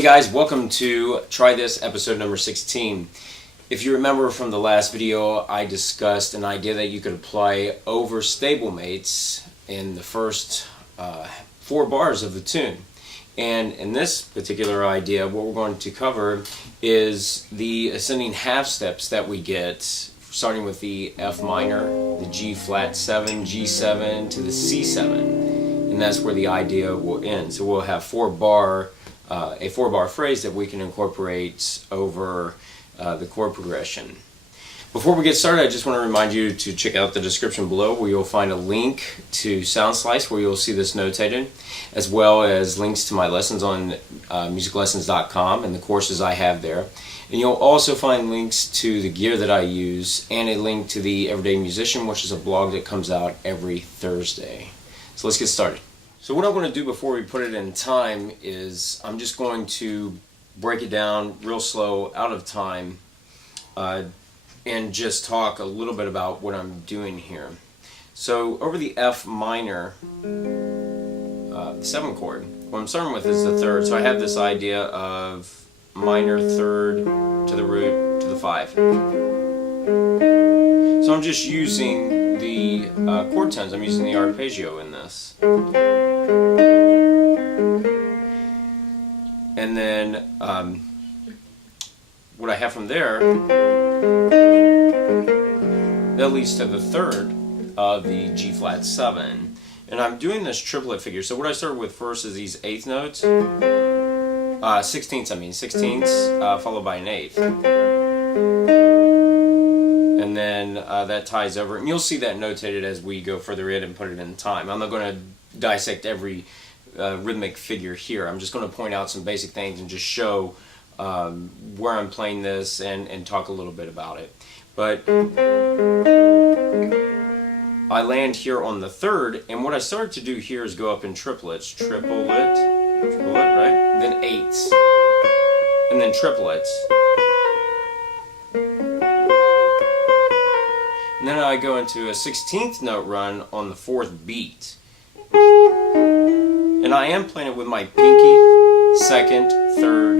Hey guys, welcome to Try This, episode number 16. If you remember from the last video, I discussed an idea that you could apply over stablemates in the first 4 bars of the tune. And in this particular idea, what we're going to cover is the ascending half steps that we get, starting with the F minor, the G flat 7, G7 to the C7. And that's where the idea will end. So we'll have a 4-bar phrase that we can incorporate over the chord progression. Before we get started, I just want to remind you to check out the description below, where you'll find a link to Soundslice where you'll see this notated, as well as links to my lessons on musiclessons.com and the courses I have there. And you'll also find links to the gear that I use and a link to the Everyday Musician, which is a blog that comes out every Thursday. So let's get started. So what I'm going to do before we put it in time is I'm just going to break it down real slow, out of time, and just talk a little bit about what I'm doing here. So over the F minor, the 7 chord, what I'm starting with is the 3rd. So I have this idea of minor 3rd to the root to the 5. So I'm just using the chord tones. I'm using the arpeggio in this. And then what I have from there, that leads to the 3rd of the G flat 7. And I'm doing this triplet figure. So what I started with first is these 8th notes, 16ths, followed by an 8th. And then that ties over, and you'll see that notated as we go further in and put it in time. I'm not going to dissect every rhythmic figure here. I'm just going to point out some basic things and just show where I'm playing this and talk a little bit about it. But I land here on the 3rd, and what I started to do here is go up in triplets. Triplet, right? Then 8s, and then triplets. And then I go into a 16th note run on the 4th beat. And I am playing it with my pinky, 2nd, 3rd,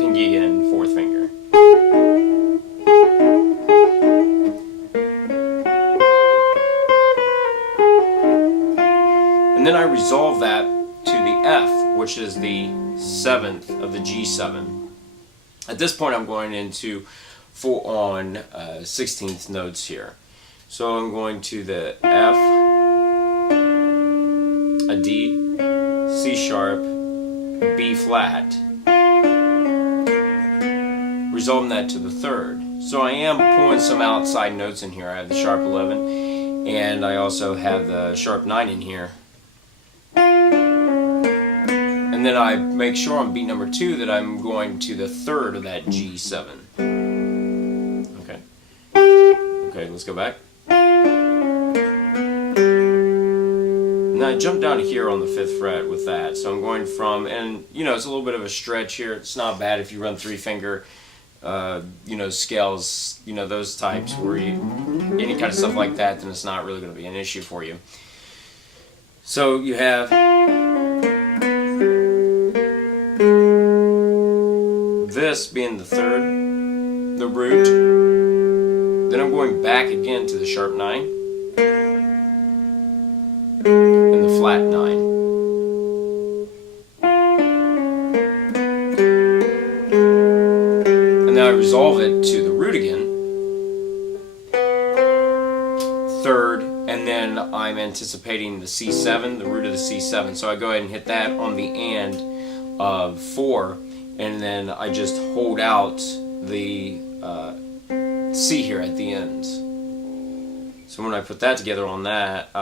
pinky again, 4th finger. And then I resolve that to the F, which is the 7th of the G7. At this point I'm going into full-on 16th notes here. So I'm going to the F, a D, C sharp, B flat, resolving that to the 3rd. So I am pulling some outside notes in here. I have the sharp 11, and I also have the sharp 9 in here. And then I make sure on beat number 2 that I'm going to the 3rd of that G7. Okay. Okay, let's go back. And I jump down here on the 5th fret with that. So I'm going from, and you know, it's a little bit of a stretch here. It's not bad if you run 3-finger, scales, those types where any kind of stuff like that, then it's not really going to be an issue for you. So you have this being the 3rd, the root. Then I'm going back again to the sharp 9. And the flat 9. And then I resolve it to the root again, 3rd, and then I'm anticipating the C7, the root of the C7. So I go ahead and hit that on the and of 4, and then I just hold out the C here at the end. So when I put that together on that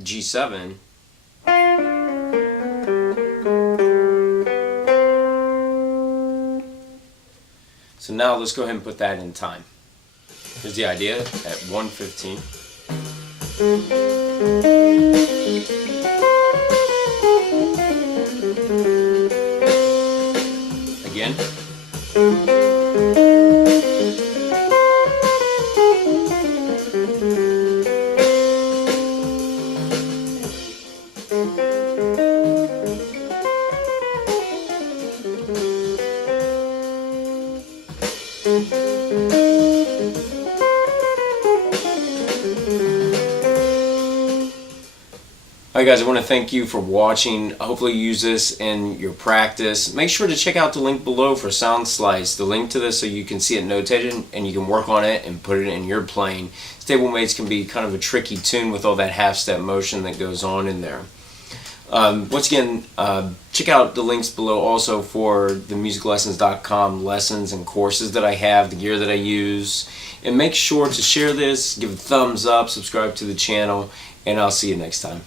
G7, so now let's go ahead and put that in time. Here's the idea at 1:15. Again. Alright guys, I want to thank you for watching. Hopefully you use this in your practice. Make sure to check out the link below for Soundslice, the link to this so you can see it notated and you can work on it and put it in your playing. Stablemates can be kind of a tricky tune with all that half-step motion that goes on in there. Once again, check out the links below also for the musiclessons.com lessons and courses that I have, the gear that I use. And make sure to share this, give a thumbs up, subscribe to the channel, and I'll see you next time.